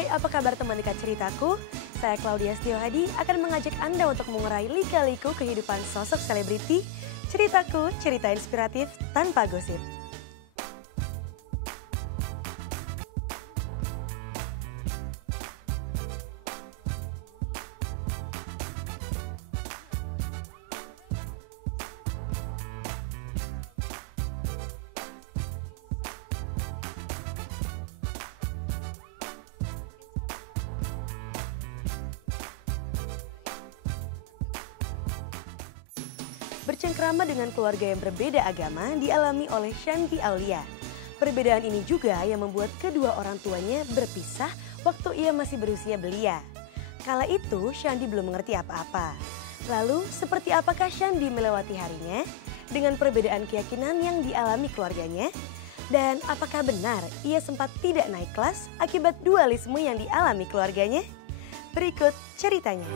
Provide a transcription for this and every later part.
Hai, apa kabar teman dekat ceritaku? Saya Claudia Setiohadi akan mengajak Anda untuk mengurai lika-liku kehidupan sosok selebriti. Ceritaku, cerita inspiratif tanpa gosip. Bercengkrama dengan keluarga yang berbeda agama dialami oleh Shandy Aulia. Perbedaan ini juga yang membuat kedua orang tuanya berpisah waktu ia masih berusia belia. Kala itu Shandy belum mengerti apa-apa. Lalu seperti apakah Shandy melewati harinya dengan perbedaan keyakinan yang dialami keluarganya? Dan apakah benar ia sempat tidak naik kelas akibat dualisme yang dialami keluarganya? Berikut ceritanya.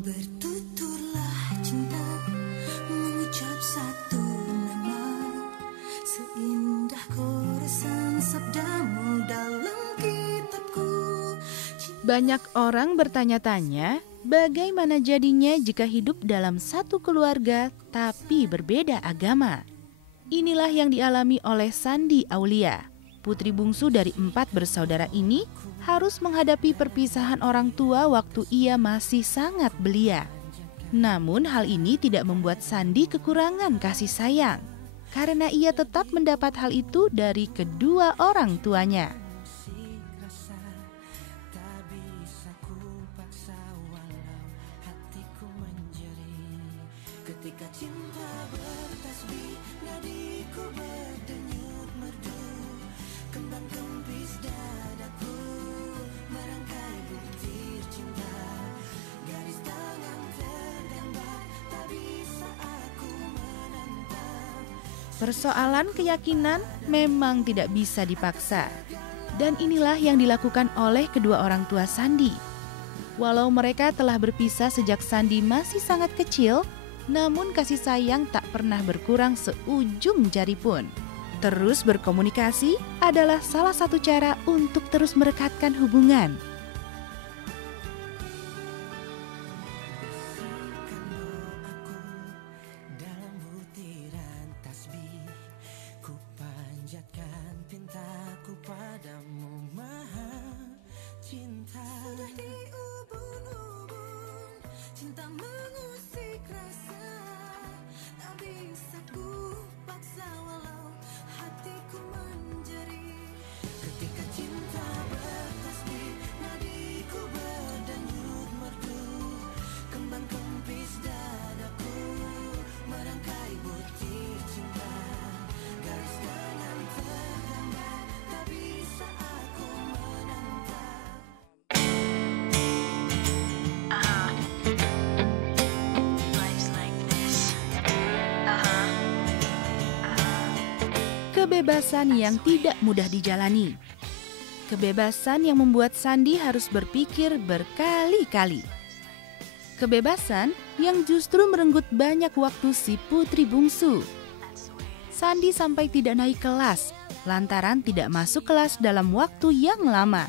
Bertuturlah cinta, mengucap satu nama, seindah goresan sabdamu dalam kitabku. Banyak orang bertanya-tanya, bagaimana jadinya jika hidup dalam satu keluarga tapi berbeda agama? Inilah yang dialami oleh Shandy Aulia. Putri bungsu dari 4 bersaudara ini harus menghadapi perpisahan orang tua waktu ia masih sangat belia. Namun hal ini tidak membuat Shandy kekurangan kasih sayang, karena ia tetap mendapat hal itu dari kedua orang tuanya. Ketika cinta bertasbih, nadiku berdenyut merdu, kembang kempis dadaku, merangkai butir cinta, garis tangan tergambar, tak bisa aku menentang. Persoalan keyakinan memang tidak bisa dipaksa. Dan inilah yang dilakukan oleh kedua orang tua Shandy. Walau mereka telah berpisah sejak Shandy masih sangat kecil, namun kasih sayang tak pernah berkurang seujung jari pun. Terus berkomunikasi adalah salah satu cara untuk terus merekatkan hubungan. Dalam butiran tasbih, ku panjatkan pintaku padamu maha cinta. Sudah diubun-ubun, cinta mengusik rasa, tak bisa ku paksa walau hatiku menjerit. Ketika cinta bertasbih, nadiku berdenyut merdu, kembang kempis dadaku, merangkai butir cinta, garis tangan tergambar, tak bisa aku menentang. Kebebasan yang tidak mudah dijalani. Kebebasan yang membuat Shandy harus berpikir berkali-kali. Kebebasan yang justru merenggut banyak waktu si putri bungsu. Shandy sampai tidak naik kelas lantaran tidak masuk kelas dalam waktu yang lama.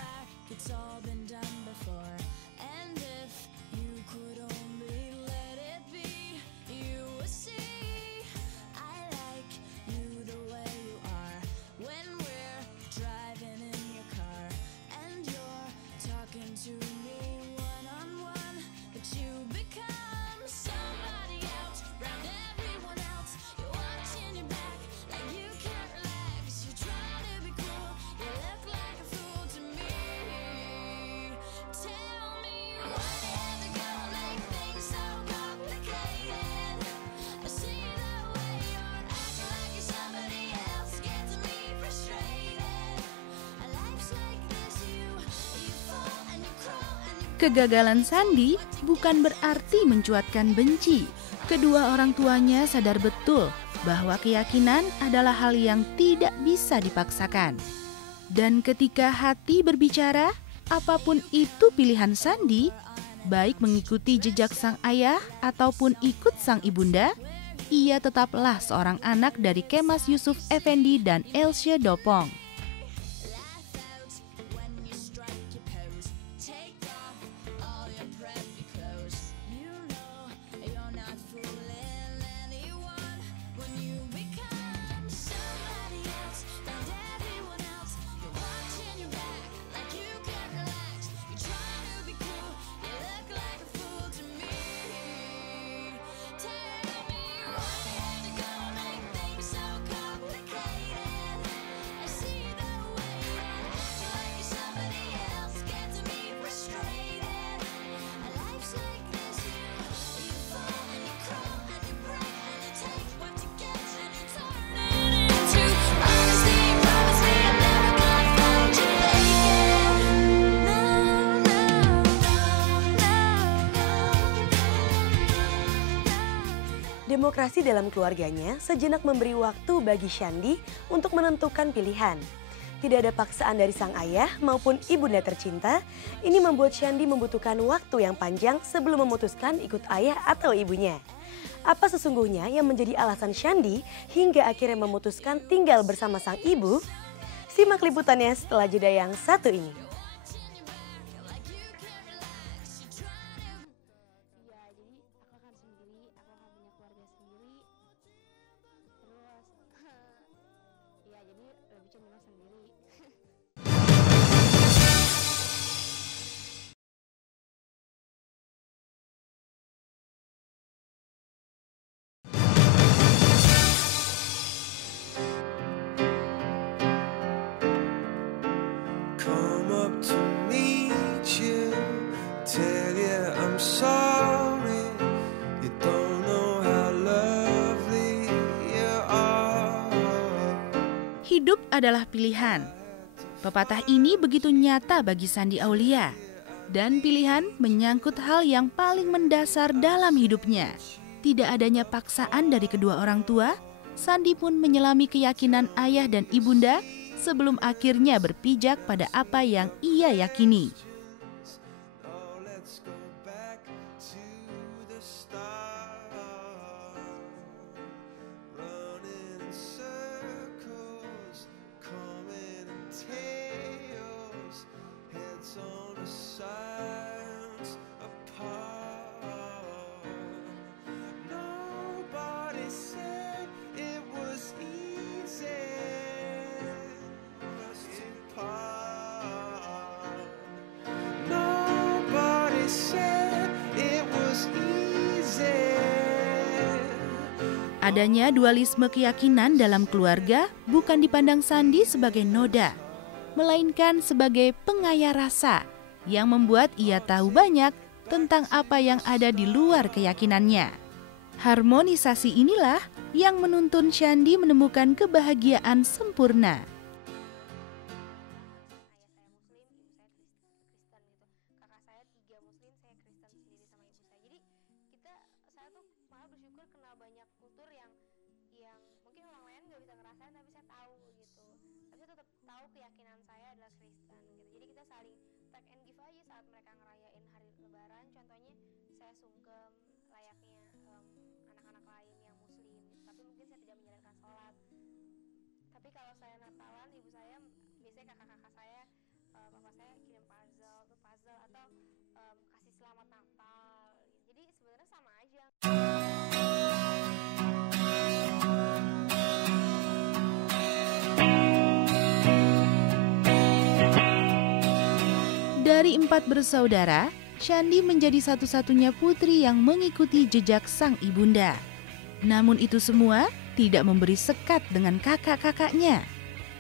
Kegagalan Shandy bukan berarti mencuatkan benci. Kedua orang tuanya sadar betul bahwa keyakinan adalah hal yang tidak bisa dipaksakan. Dan ketika hati berbicara, apapun itu pilihan Shandy, baik mengikuti jejak sang ayah ataupun ikut sang ibunda, ia tetaplah seorang anak dari Kemas Yusuf Effendi dan Elsya Dopong. Demokrasi dalam keluarganya sejenak memberi waktu bagi Shandy untuk menentukan pilihan. Tidak ada paksaan dari sang ayah maupun ibunda tercinta. Ini membuat Shandy membutuhkan waktu yang panjang sebelum memutuskan ikut ayah atau ibunya. Apa sesungguhnya yang menjadi alasan Shandy hingga akhirnya memutuskan tinggal bersama sang ibu? Simak liputannya setelah jeda yang satu ini. Come up to meet you, tell you I'm sorry. You don't know how lovely you are. Hidup adalah pilihan. Pepatah ini begitu nyata bagi Shandy Aulia. Dan pilihan menyangkut hal yang paling mendasar dalam hidupnya. Tidak adanya paksaan dari kedua orang tua, Shandy pun menyelami keyakinan ayah dan ibunda sebelum akhirnya berpijak pada apa yang ia yakini. Oh, let's go back to the start. Running in circles, coming in tails, heads on the sides apart. Nobody said it was easy. Nobody said it was easy. Adanya dualisme keyakinan dalam keluarga bukan dipandang Shandy sebagai noda, melainkan sebagai pengaya rasa yang membuat ia tahu banyak tentang apa yang ada di luar keyakinannya. Harmonisasi inilah yang menuntun Shandy menemukan kebahagiaan sempurna. Keyakinan saya adalah Kristen gitu. Jadi kita saling take and give aja saat mereka ngerayain hari Lebaran. Contohnya saya sungkem layaknya anak-anak lain yang muslim gitu. Tapi mungkin saya tidak menjalankan sholat. Tapi kalau saya Natalan, ibu saya biasanya kakak-kakak saya, papa saya kirim puzzle atau kasih selamat Natal. Jadi sebenarnya sama aja. Dari 4 bersaudara, Shandy menjadi satu-satunya putri yang mengikuti jejak sang ibunda. Namun itu semua tidak memberi sekat dengan kakak-kakaknya.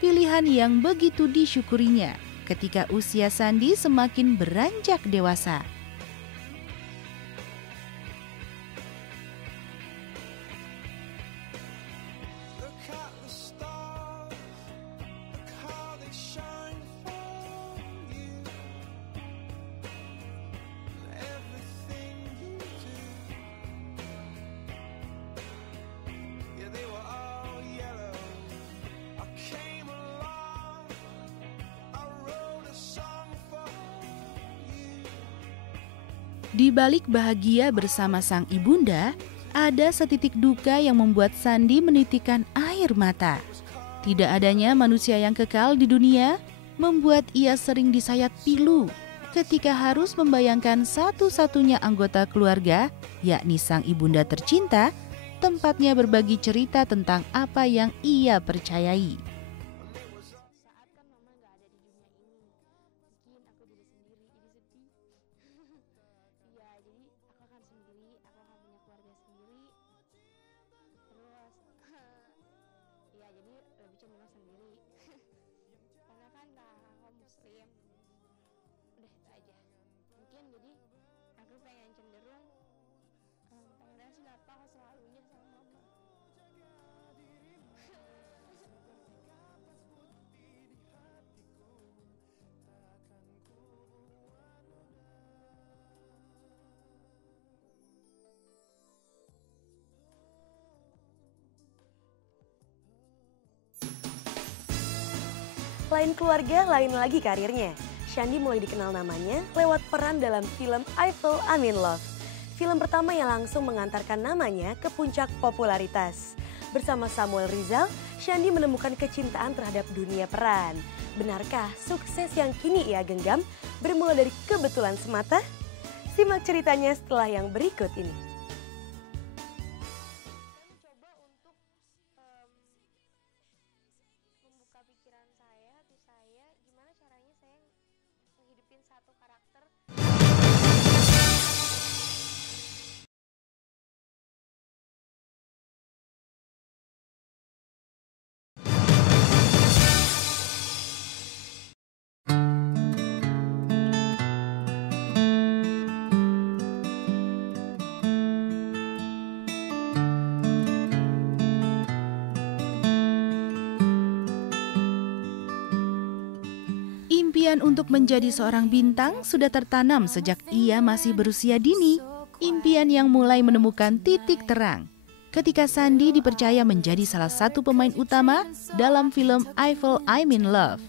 Pilihan yang begitu disyukurinya ketika usia Shandy semakin beranjak dewasa. Look at the stars, look how they shine for you. Everything you do, yeah, they were all yellow. I came along, I wrote a song for you. Di balik bahagia bersama sang ibunda, ada setitik duka yang membuat Shandy menitikan air mata. Tidak adanya manusia yang kekal di dunia membuat ia sering disayat pilu ketika harus membayangkan satu-satunya anggota keluarga, yakni sang ibunda tercinta, tempatnya berbagi cerita tentang apa yang ia percayai. Saat kan mama nggak ada di dunia ini, bikin aku jadi sendiri, jadi sedih. Iya, jadi aku akan sendiri, aku akan punya keluarga sendiri. Terus, iya jadi lebih cenderung sendiri. Karena kan kakak muslim. Udah itu aja. Mungkin jadi aku pengen cenderung pengen sih Natal selalunya sama mama. Lain keluarga, lain lagi karirnya. Shandy mulai dikenal namanya lewat peran dalam film Eiffel I'm in Love. Film pertama yang langsung mengantarkan namanya ke puncak popularitas. Bersama Samuel Rizal, Shandy menemukan kecintaan terhadap dunia peran. Benarkah sukses yang kini ia genggam bermula dari kebetulan semata? Simak ceritanya setelah yang berikut ini. Saya mencoba untuk membuka pikiran saya, hati saya, gimana caranya saya menghidupin satu karakter. Impian untuk menjadi seorang bintang sudah tertanam sejak ia masih berusia dini. Impian yang mulai menemukan titik terang ketika Shandy dipercaya menjadi salah satu pemain utama dalam film Eiffel I'm in Love.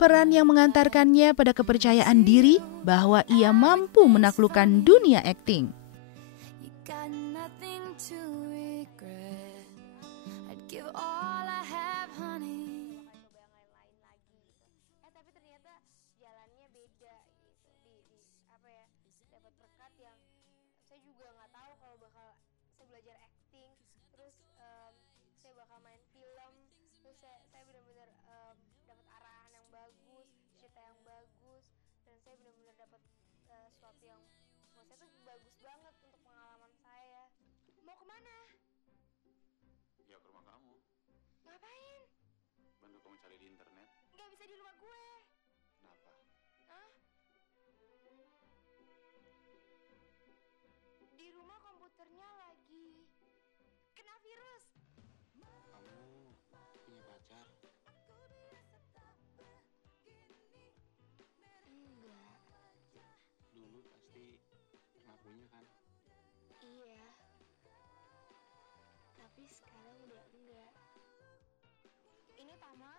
Peran yang mengantarkannya pada kepercayaan diri bahwa ia mampu menaklukkan dunia akting. You got nothing to regret. I'd give all I have, honey. Coba yang lain-lain lagi gitu. Tapi ternyata jalannya beda gitu. Apa ya? Dapat berkat yang saya juga nggak tahu kalau bakal saya belajar acting, terus saya bakal main film, terus saya benar-benar dapat arahan yang bagus, cerita yang bagus, dan saya benar-benar dapat sesuatu yang menurut saya tuh bagus banget untuk pengalaman saya. Mau kemana? Ya ke rumah kamu. Ngapain? Bantu kamu cari di internet. Nggak bisa di rumah gue. Kenapa? Hah? Di rumah komputernya lagi kena virus. Kamu punya pacar? Enggak. Dulu pasti pernah punya kan? Iya. Tapi sekarang udah enggak. Ini Tama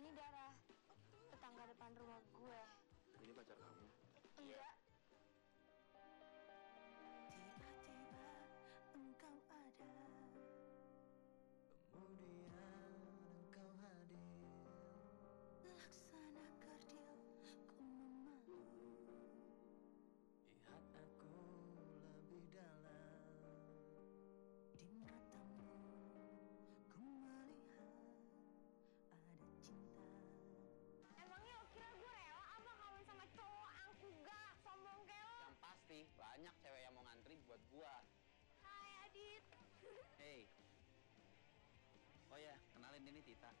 ini Darah, tetangga depan rumah gue. Ini pacar kamu? Enggak. Emangnya lo kira gue rela apa kawin sama cowok angkuh sombong kayak lo? Yang pasti banyak cewek yang mau ngantri buat gua. Hai Adit. Hey. Oh ya, kenalin ini Tita.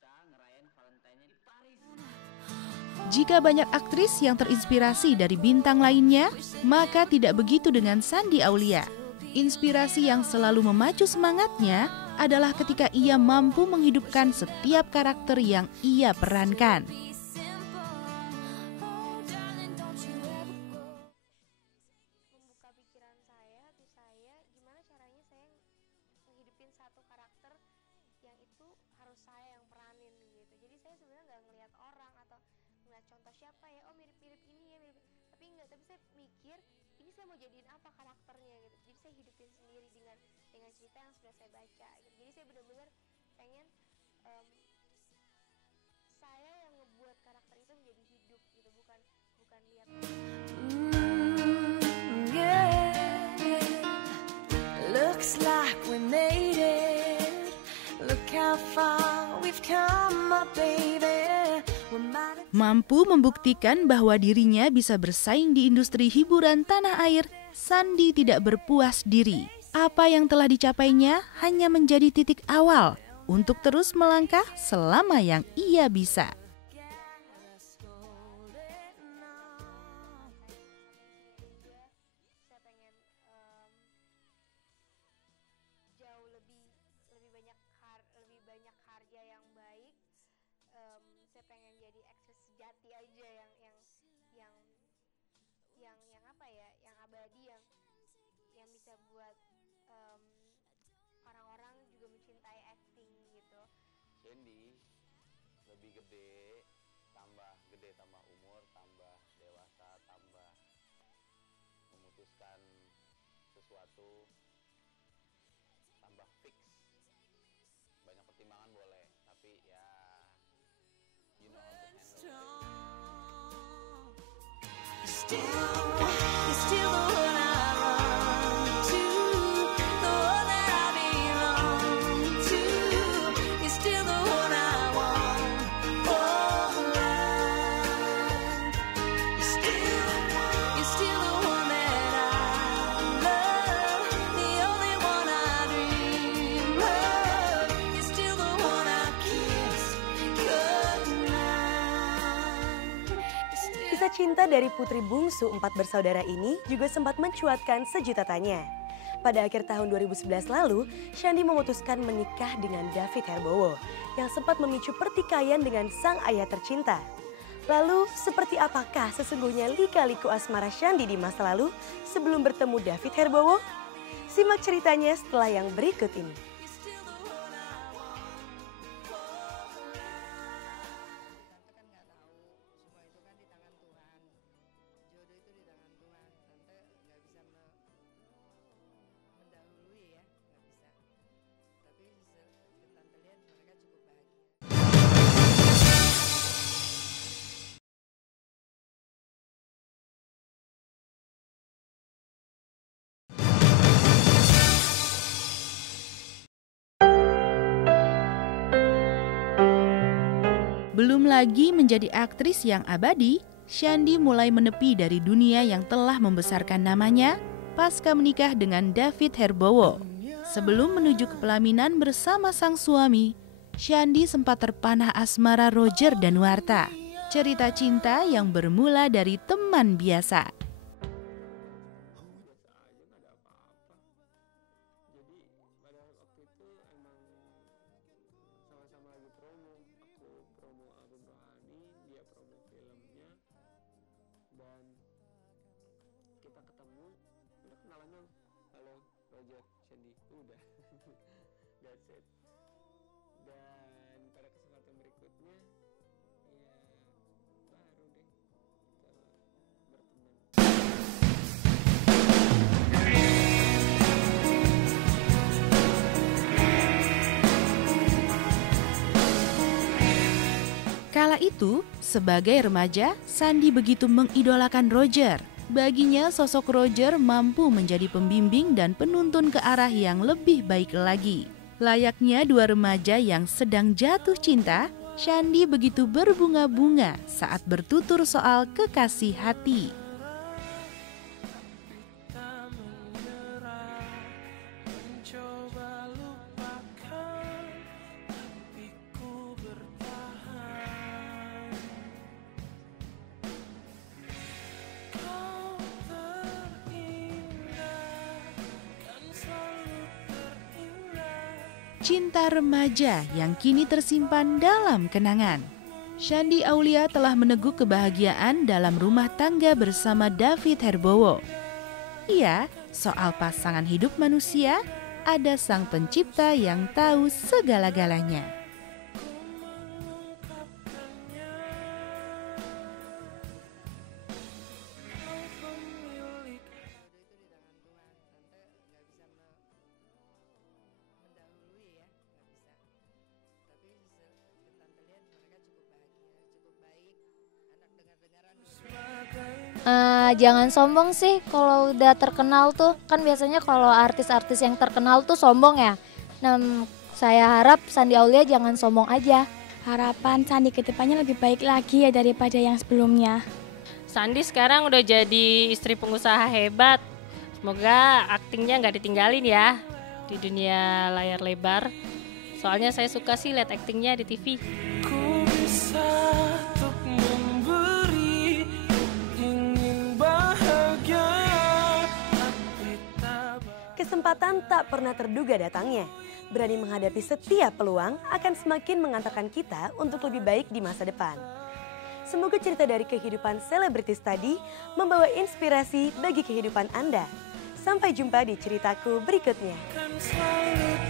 Kita ngerayain Valentine-nya di Paris. Jika banyak aktris yang terinspirasi dari bintang lainnya, maka tidak begitu dengan Shandy Aulia. Inspirasi yang selalu memacu semangatnya adalah ketika ia mampu menghidupkan setiap karakter yang ia perankan. Be simple. Oh, darling, don't you ever go. Membuka pikiran saya, hati saya, gimana caranya saya menghidupin satu karakter yang itu harus saya yang peranin gitu. Jadi saya sebenarnya nggak ngelihat orang atau ngeliat contoh siapa ya, oh mirip-mirip ini ya, mirip. Tapi enggak, tapi saya mikir ini saya mau jadiin apa karakternya gitu. Jadi saya hidupin sendiri dengan cerita yang sudah saya baca gitu. Jadi saya benar-benar pengen saya yang ngebuat karakter itu menjadi hidup gitu, bukan lihat. Yeah. Looks like we made it. Look how far we've come, my baby. We might have Mampu membuktikan bahwa dirinya bisa bersaing di industri hiburan tanah air, Shandy tidak berpuas diri. Apa yang telah dicapainya hanya menjadi titik awal untuk terus melangkah selama yang ia bisa. Saya pengen jauh lebih banyak karya yang baik. Saya pengen jadi aktris sejati aja yang apa ya, yang abadi, yang bisa buat orang-orang juga mencintai acting gitu. Shandy, lebih gede, tambah umur, tambah dewasa, tambah memutuskan sesuatu, tambah fix. Banyak pertimbangan boleh, tapi ya you know how to handle it. You're still the one I run to, the one that I belong to. You're still the one I want for life. You're still the one that I love, the only one I dream of. You're still the one I kiss goodnight. Kisah cinta dari putri bungsu 4 bersaudara ini juga sempat mencuatkan sejuta tanya. Pada akhir tahun 2011 lalu, Shandy memutuskan menikah dengan David Herbowo yang sempat memicu pertikaian dengan sang ayah tercinta. Lalu, seperti apakah sesungguhnya lika-liku asmara Shandy di masa lalu sebelum bertemu David Herbowo? Simak ceritanya setelah yang berikut ini. Belum lagi menjadi aktris yang abadi, Shandy mulai menepi dari dunia yang telah membesarkan namanya pasca menikah dengan David Herbowo. Sebelum menuju ke pelaminan bersama sang suami, Shandy sempat terpanah asmara Roger Danuarta. Cerita cinta yang bermula dari teman biasa. Roger, Shandy, udah that's it. Dan pada kesempatan berikutnya ya baru deh kita berteman. Kala itu, sebagai remaja, Shandy begitu mengidolakan Roger. Baginya, sosok Roger mampu menjadi pembimbing dan penuntun ke arah yang lebih baik lagi. Layaknya dua remaja yang sedang jatuh cinta, Shandy begitu berbunga-bunga saat bertutur soal kekasih hati. Cinta remaja yang kini tersimpan dalam kenangan. Shandy Aulia telah meneguk kebahagiaan dalam rumah tangga bersama David Herbowo. Iya, soal pasangan hidup manusia, ada sang pencipta yang tahu segala-galanya. Jangan sombong sih kalau udah terkenal tuh. Kan biasanya kalau artis-artis yang terkenal tuh sombong ya. Nah, saya harap Shandy Aulia jangan sombong aja. Harapan Shandy ke depannya lebih baik lagi ya daripada yang sebelumnya. Shandy sekarang udah jadi istri pengusaha hebat. Semoga aktingnya nggak ditinggalin ya di dunia layar lebar. Soalnya saya suka sih lihat aktingnya di TV. Ku bisa untuk memberi, ingin bahagia, tapi tak Kesempatan tak pernah terduga datangnya. Berani menghadapi setiap peluang akan semakin mengantarkan kita untuk lebih baik di masa depan. Semoga cerita dari kehidupan selebritis tadi membawa inspirasi bagi kehidupan Anda. Sampai jumpa di ceritaku berikutnya. kan selalu